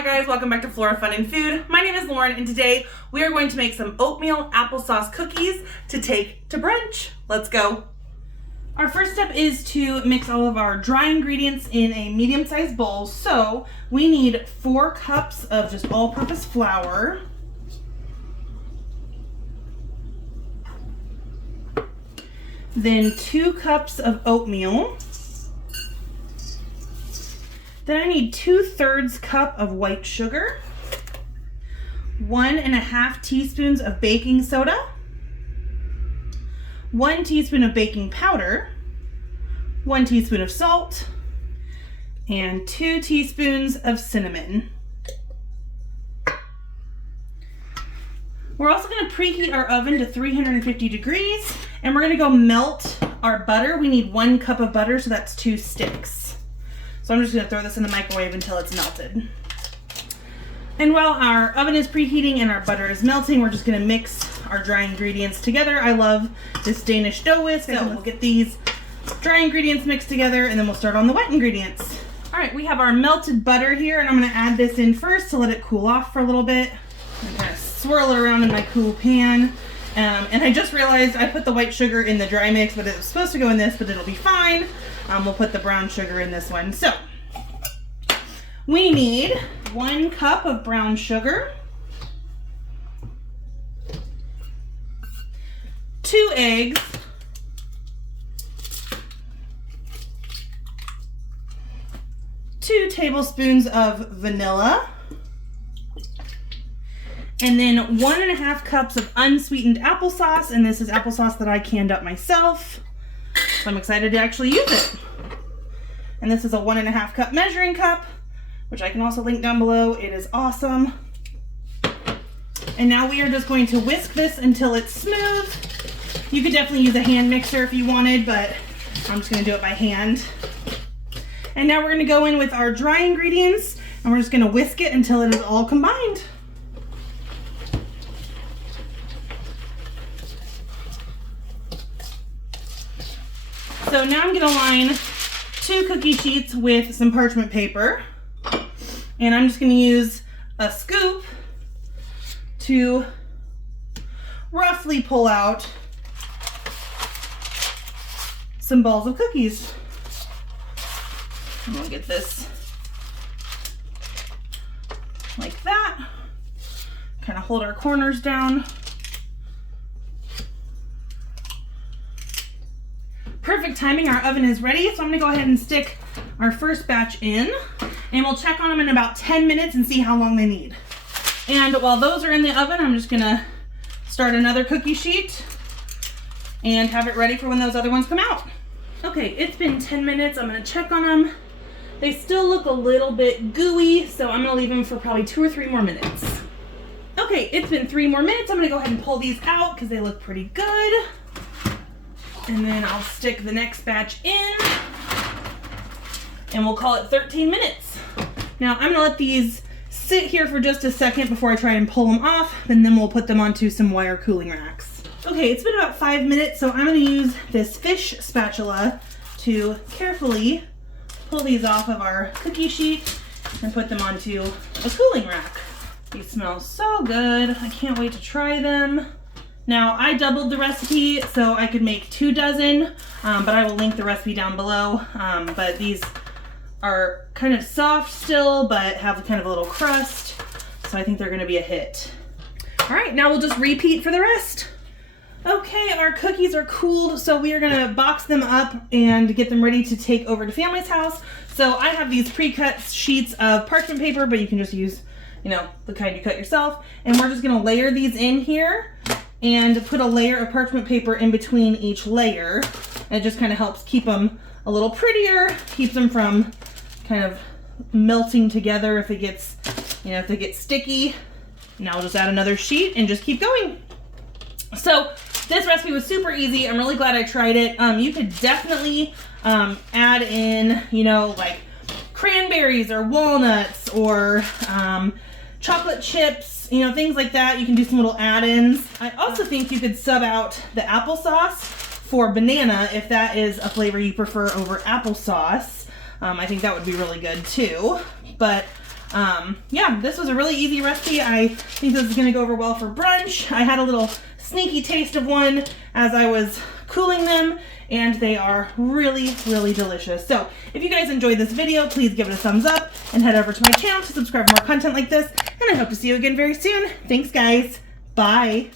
Hi guys, welcome back to Flora Fun and Food. My name is Lauren and today we are going to make some oatmeal applesauce cookies to take to brunch. Let's go. Our first step is to mix all of our dry ingredients in a medium-sized bowl. So we need 4 cups of just all-purpose flour. Then 2 cups of oatmeal. Then I need 2/3 cup of white sugar, 1.5 teaspoons of baking soda, 1 teaspoon of baking powder, 1 teaspoon of salt, and 2 teaspoons of cinnamon. We're also going to preheat our oven to 350 degrees, and we're going to go melt our butter. We need 1 cup of butter, so that's 2 sticks. So I'm just going to throw this in the microwave until it's melted. And while our oven is preheating and our butter is melting, we're just going to mix our dry ingredients together. I love this Danish dough whisk, so we'll get these dry ingredients mixed together and then we'll start on the wet ingredients. All right, we have our melted butter here, and I'm going to add this in first to let it cool off for a little bit. I'm going to swirl it around in my cool pan. And I just realized I put the white sugar in the dry mix, but it was supposed to go in this, but it'll be fine. We'll put the brown sugar in this one. So we need 1 cup of brown sugar, 2 eggs, 2 tablespoons of vanilla, and then 1.5 cups of unsweetened applesauce, and this is applesauce that I canned up myself. So I'm excited to actually use it. And this is a 1.5 cup measuring cup, which I can also link down below. It is awesome. And now we are just going to whisk this until it's smooth. You could definitely use a hand mixer if you wanted, but I'm just gonna do it by hand. And now we're gonna go in with our dry ingredients, and we're just gonna whisk it until it is all combined. So now I'm going to line 2 cookie sheets with some parchment paper, and I'm just going to use a scoop to roughly pull out some balls of cookies. I'm going to get this like that, kind of hold our corners down. Perfect timing, our oven is ready, so I'm gonna go ahead and stick our first batch in, and we'll check on them in about 10 minutes and see how long they need. And while those are in the oven, I'm just gonna start another cookie sheet and have it ready for when those other ones come out. Okay, it's been 10 minutes, I'm gonna check on them. They still look a little bit gooey, so I'm gonna leave them for probably 2 or 3 more minutes. Okay, it's been 3 more minutes, I'm gonna go ahead and pull these out because they look pretty good. And then I'll stick the next batch in, and we'll call it 13 minutes. Now I'm gonna let these sit here for just a second before I try and pull them off, and then we'll put them onto some wire cooling racks. Okay, it's been about 5 minutes, so I'm gonna use this fish spatula to carefully pull these off of our cookie sheet and put them onto a cooling rack. These smell so good. I can't wait to try them. Now, I doubled the recipe so I could make 2 dozen, but I will link the recipe down below. But these are kind of soft still, but have kind of a little crust, so I think they're gonna be a hit. All right, now we'll just repeat for the rest. Okay, our cookies are cooled, so we are gonna box them up and get them ready to take over to family's house. So I have these pre-cut sheets of parchment paper, but you can just use, the kind you cut yourself. And we're just gonna layer these in here and put a layer of parchment paper in between each layer. And it just kind of helps keep them a little prettier, keeps them from kind of melting together if it gets, if they get sticky. Now I'll just add another sheet and just keep going. So this recipe was super easy. I'm really glad I tried it. You could definitely add in, like cranberries or walnuts or chocolate chips, things like that. You can do some little add-ins. I also think you could sub out the applesauce for banana if that is a flavor you prefer over applesauce. I think that would be really good too. But Yeah, this was a really easy recipe. I think this is gonna go over well for brunch. I had a little sneaky taste of one as I was cooling them, and they are really, really delicious. So if you guys enjoyed this video, please give it a thumbs up and head over to my channel to subscribe for more content like this. And I hope to see you again very soon. Thanks, guys. Bye.